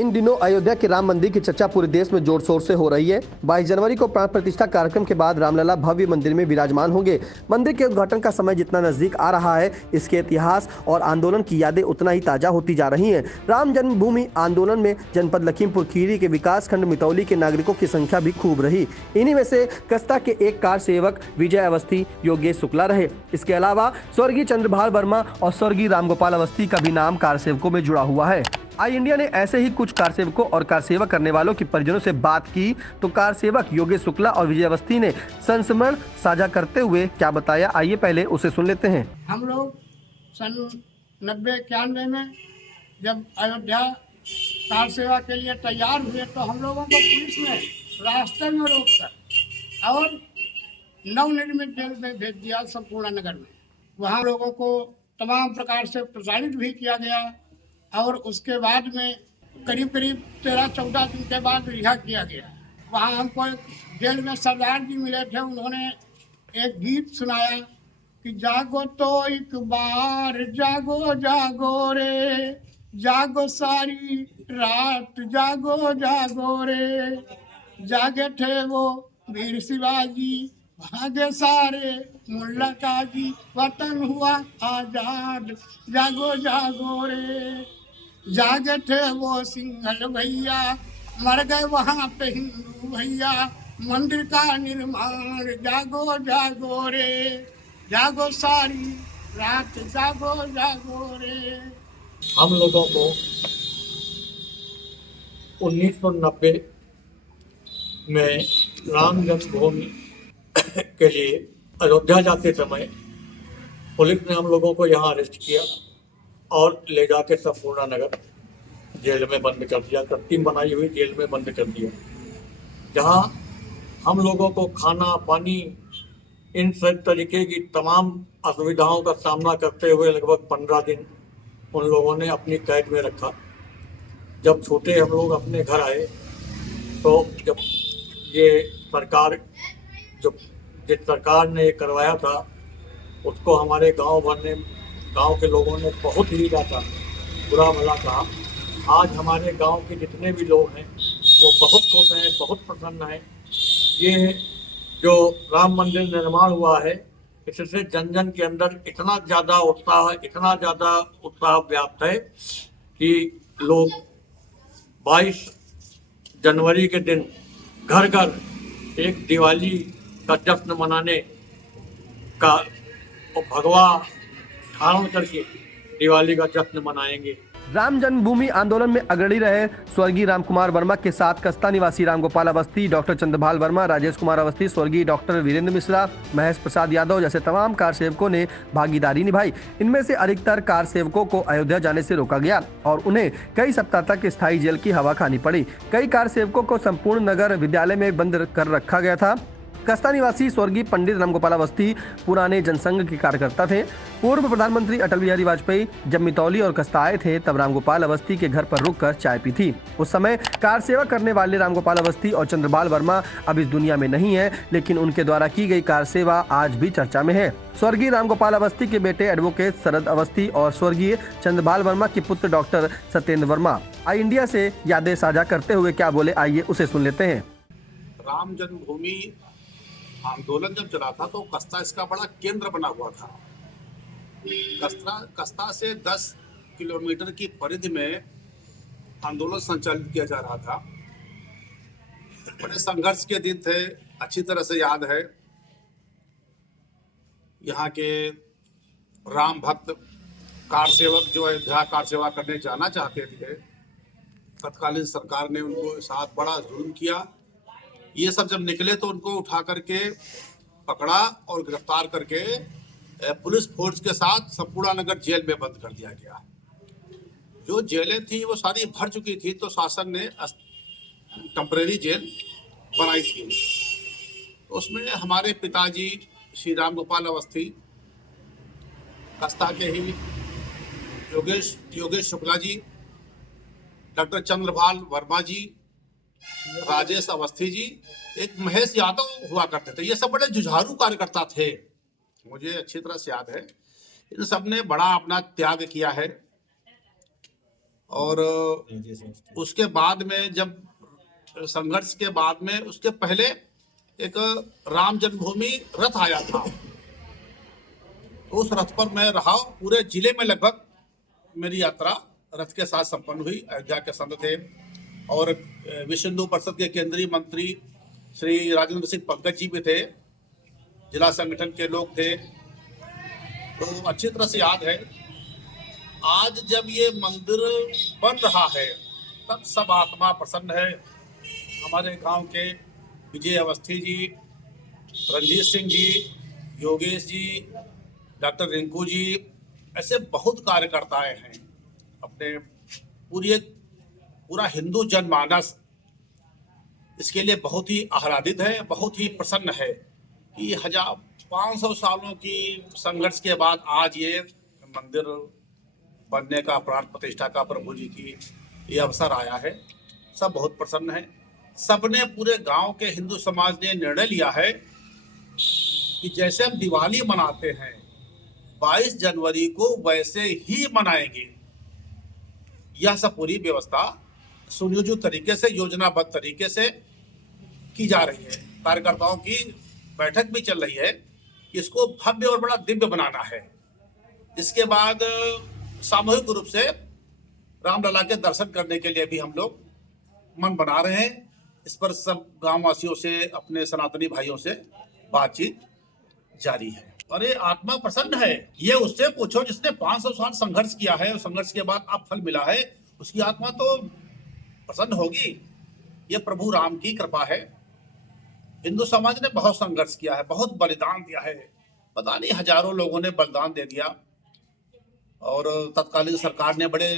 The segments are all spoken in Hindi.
इन दिनों अयोध्या के राम मंदिर की चर्चा पूरे देश में जोर शोर से हो रही है। 22 जनवरी को प्राण प्रतिष्ठा कार्यक्रम के बाद रामलला भव्य मंदिर में विराजमान होंगे। मंदिर के उद्घाटन का समय जितना नजदीक आ रहा है, इसके इतिहास और आंदोलन की यादें उतना ही ताजा होती जा रही हैं। राम जन्मभूमि आंदोलन में जनपद लखीमपुर खीरी के विकास खंड मितौली के नागरिकों की संख्या भी खूब रही। इन्हीं में से कस्ता के एक कार सेवक विजय अवस्थी, योगेश शुक्ला रहे। इसके अलावा स्वर्गीय चंद्रभाल वर्मा और स्वर्गीय रामगोपाल अवस्थी का भी नाम कार सेवकों में जुड़ा हुआ है। आई इंडिया ने ऐसे ही कुछ कार सेवकों और कार सेवा करने वालों के परिजनों से बात की तो कार सेवक योगेश शुक्ला और विजय अवस्थी ने संस्मरण साझा करते हुए क्या बताया, आइए पहले उसे सुन लेते हैं। हम लोग सन 90-91 में जब अयोध्या कार सेवा के लिए तैयार हुए तो हम लोगों को पुलिस ने रास्ते में रोककर और नवनिर्मित जेल में भेज दिया संपूर्ण नगर में। वहाँ लोगों को तमाम प्रकार से प्रताड़ित भी किया गया और उसके बाद में करीब 13-14 दिन के बाद रिहा किया गया। वहाँ हमको जेल में सरदार जी मिले थे, उन्होंने एक गीत सुनाया कि जागो तो एक बार जागो जागो रे, जागो सारी रात जागो जागो रे, जागे थे वो वीर शिवाजी भागे सारे मुल्ला काजी, वतन हुआ आजाद जागो जागो रे, जागे थे वो सिंघल भैया मर गए वहाँ पे हिंदू भैया, मंदिर का निर्माण जागो जागो रे, जागो सारी रात जागो जागो रे। हम लोगों को 1990 में राम जन्मभूमि के लिए अयोध्या जाते समय पुलिस ने हम लोगों को यहाँ अरेस्ट किया और ले जाके संपूर्ण नगर जेल में बंद कर दिया। कृत्रिम बनाई हुई जेल में बंद कर दिया, जहाँ हम लोगों को खाना पानी इन सब तरीके की तमाम असुविधाओं का सामना करते हुए लगभग 15 दिन उन लोगों ने अपनी कैद में रखा। जब छूटे हम लोग अपने घर आए तो जब ये सरकार जिस सरकार ने ये करवाया था उसको हमारे गांव के लोगों ने बहुत ही ज़्यादा बुरा भला कहा। आज हमारे गांव के जितने भी लोग हैं वो बहुत खुश हैं, बहुत प्रसन्न हैं। ये जो राम मंदिर निर्माण हुआ है इससे जन जन के अंदर इतना ज़्यादा उत्साह व्याप्त है कि लोग 22 जनवरी के दिन घर घर एक दिवाली का जश्न मनाने का भगवा धारण करके दिवाली का जश्न मनाएंगे। राम जन्मभूमि आंदोलन में अग्रणी रहे स्वर्गीय रामकुमार वर्मा के साथ कस्ता निवासी रामगोपाल अवस्थी, डॉक्टर चंद्रभाल वर्मा, राजेश कुमार अवस्थी, स्वर्गीय डॉक्टर वीरेंद्र मिश्रा, महेश प्रसाद यादव जैसे तमाम कार सेवकों ने भागीदारी निभाई। इनमें से अधिकतर कार सेवकों को अयोध्या जाने से रोका गया और उन्हें कई सप्ताह तक स्थायी जेल की हवा खानी पड़ी। कई कार सेवकों को संपूर्ण नगर विद्यालय में बंद कर रखा गया था। कस्ता निवासी स्वर्गीय पंडित रामगोपाल अवस्थी पुराने जनसंघ के कार्यकर्ता थे। पूर्व प्रधानमंत्री अटल बिहारी वाजपेयी जब मितौली और कस्ता आए थे तब रामगोपाल अवस्थी के घर पर रुककर चाय पी थी। उस समय कार सेवा करने वाले रामगोपाल अवस्थी और चंद्रभाल वर्मा अब इस दुनिया में नहीं है, लेकिन उनके द्वारा की गई कार सेवा आज भी चर्चा में है। स्वर्गीय रामगोपाल अवस्थी के बेटे एडवोकेट शरद अवस्थी और स्वर्गीय चंद्रभाल वर्मा के पुत्र डॉक्टर सत्येंद्र वर्मा आई इंडिया से यादें साझा करते हुए क्या बोले, आइए उसे सुन लेते हैं। राम जन्मभूमि आंदोलन जब चला था तो कस्ता इसका बड़ा केंद्र बना हुआ था। कस्ता से 10 किलोमीटर की परिधि में आंदोलन संचालित किया जा रहा था। बड़े संघर्ष के दिन थे, अच्छी तरह से याद है। यहाँ के राम भक्त कार सेवक जो अयोध्या कार सेवा करने जाना चाहते थे, तत्कालीन सरकार ने उनको साथ बड़ा जुल्म किया। ये सब जब निकले तो उनको उठा करके पकड़ा और गिरफ्तार करके पुलिस फोर्स के साथ संपूर्ण नगर जेल में बंद कर दिया गया। जो जेलें थी वो सारी भर चुकी थी, तो शासन ने टेम्परेरी जेल बनाई थी। तो उसमें हमारे पिताजी श्री रामगोपाल अवस्थी, कस्ता के ही योगेश शुक्ला जी, डॉक्टर चंद्रभाल वर्मा जी, राजेश अवस्थी जी, एक महेश यादव हुआ करते थे। ये सब बड़े जुझारू कार्यकर्ता थे, मुझे अच्छी तरह से याद है। इन सब ने बड़ा अपना त्याग किया है और उसके बाद में जब संघर्ष के बाद में उसके पहले एक राम जन्मभूमि रथ आया था, उस रथ पर मैं रहा। पूरे जिले में लगभग मेरी यात्रा रथ के साथ संपन्न हुई। अयोध्या के संत थे और विश्व हिंदू परिषद के केंद्रीय मंत्री श्री राजेंद्र सिंह पंकज जी भी थे, जिला संगठन के लोग थे। तो अच्छी तरह से याद है। आज जब ये मंदिर बन रहा है तब सब आत्मा प्रसन्न है। हमारे गांव के विजय अवस्थी जी, रंजीत सिंह जी, योगेश जी, डॉक्टर रिंकू जी, ऐसे बहुत कार्यकर्ताएं हैं। अपने पूरा हिंदू जनमानस इसके लिए बहुत ही आह्लादित है, बहुत ही प्रसन्न है कि 500 सालों की संघर्ष के बाद आज ये मंदिर बनने का, प्राण प्रतिष्ठा का प्रभु जी की ये अवसर आया है। सब बहुत प्रसन्न है। सबने, पूरे गांव के हिंदू समाज ने निर्णय लिया है कि जैसे हम दिवाली मनाते हैं 22 जनवरी को, वैसे ही मनाएंगे। यह सब पूरी व्यवस्था सुनियोजित तरीके से, योजनाबद्ध तरीके से की जा रही है। कार्यकर्ताओं की बैठक भी चल रही है कि इसको भव्य और बड़ा दिव्य बनाना है। इसके बाद सामूहिक रूप से रामलला के दर्शन करने के लिए भी हम लोग मन बना रहे हैं। इस पर सब गांव वासियों से, अपने सनातनी भाइयों से बातचीत जारी है। अरे आत्मा प्रसन्न है। ये उससे पूछो जिसने 500 साल संघर्ष किया है और संघर्ष के बाद अब फल मिला है, उसकी आत्मा तो प्रसन्न होगी। ये प्रभु राम की कृपा है। हिंदू समाज ने बहुत संघर्ष किया है, बहुत बलिदान दिया है। पता नहीं हजारों लोगों ने बलिदान दे दिया और तत्कालीन सरकार ने बड़े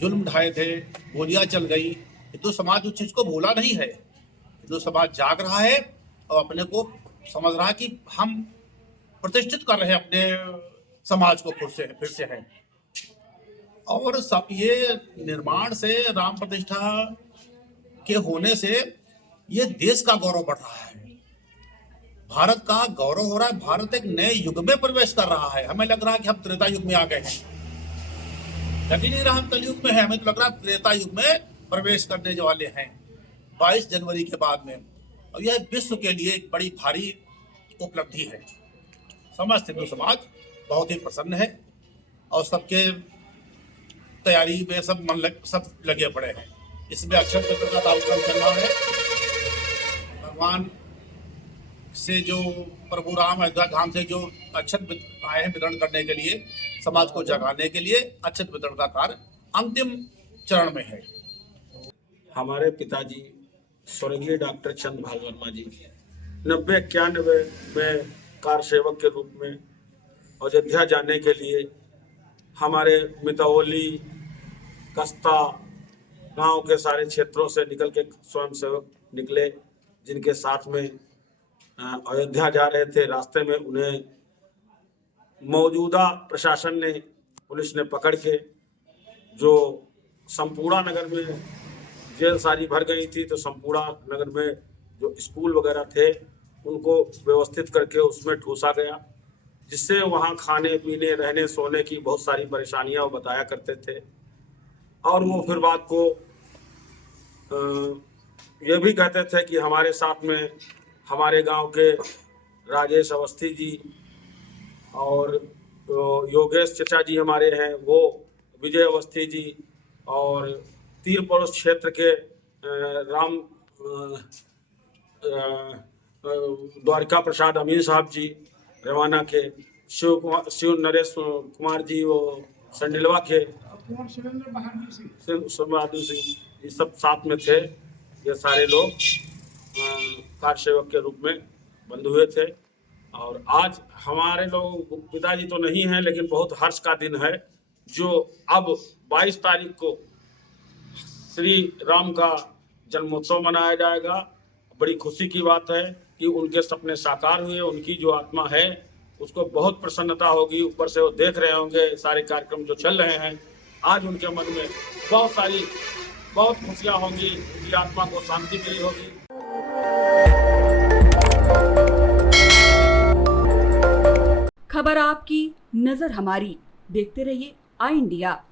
जुल्म ढाए थे, गोलियां चल गई। हिंदू समाज उस चीज को भूला नहीं है। हिंदू समाज जाग रहा है और अपने को समझ रहा है कि हम प्रतिष्ठित कर रहे हैं अपने समाज को फिर से है। और सब ये निर्माण से, राम प्रतिष्ठा के होने से ये देश का गौरव बढ़ रहा है, भारत का गौरव हो रहा है। भारत एक नए युग में प्रवेश कर रहा है। हमें लग रहा है कि हम त्रेता युग में आ गए हैं, लग ही नहीं रहा हम कलयुग में है। हमें तो लग रहा है त्रेता युग में प्रवेश करने वाले हैं 22 जनवरी के बाद में। और यह विश्व के लिए एक बड़ी भारी उपलब्धि है। समस्त हिंदू समाज बहुत ही प्रसन्न है और सबके तैयारी में सब लगे पड़े हैं। इसमें अक्षय तृतीया का कार्यक्रम चल रहा है। भगवान से जो प्रभु राम अयोध्या धाम से जो अक्षत आए हैं वितरण करने के लिए, समाज को जगाने के लिए अक्षत वितरण का कार्य अंतिम चरण में है। हमारे पिताजी स्वर्गीय डॉक्टर चंद्रभाल वर्मा जी 90-91 में कार सेवक के रूप में अयोध्या जाने के लिए हमारे मितावली, कस्ता गांव के सारे क्षेत्रों से निकल के स्वयं सेवक निकले, जिनके साथ में अयोध्या जा रहे थे। रास्ते में उन्हें मौजूदा प्रशासन ने, पुलिस ने पकड़ के, जो संपूर्णा नगर में जेल सारी भर गई थी, तो संपूर्णा नगर में जो स्कूल वगैरह थे उनको व्यवस्थित करके उसमें ठूसा गया, जिससे वहाँ खाने पीने, रहने सोने की बहुत सारी परेशानियां वो बताया करते थे। और वो फिर बात को ये भी कहते थे कि हमारे साथ में हमारे गांव के राजेश अवस्थी जी और योगेश चचा जी हमारे हैं, वो विजय अवस्थी जी, और तीर पड़ोस क्षेत्र के राम द्वारिका प्रसाद अमीन साहब जी रवाना के, शिव नरेश कुमार जी वो संडिलवा के, बहादुर सिंह, ये सब साथ में थे। ये सारे लोग कार सेवक के रूप में बंद हुए थे। और आज हमारे लोग, पिताजी तो नहीं हैं, लेकिन बहुत हर्ष का दिन है जो अब 22 तारीख को श्री राम का जन्मोत्सव मनाया जाएगा। बड़ी खुशी की बात है कि उनके सपने साकार हुए। उनकी जो आत्मा है उसको बहुत प्रसन्नता होगी। ऊपर से वो देख रहे होंगे सारे कार्यक्रम जो चल रहे हैं, आज उनके मन में बहुत खुशियाँ होंगी, उनकी आत्मा को शांति मिली होगी। खबर आपकी, नजर हमारी। देखते रहिए आई इंडिया।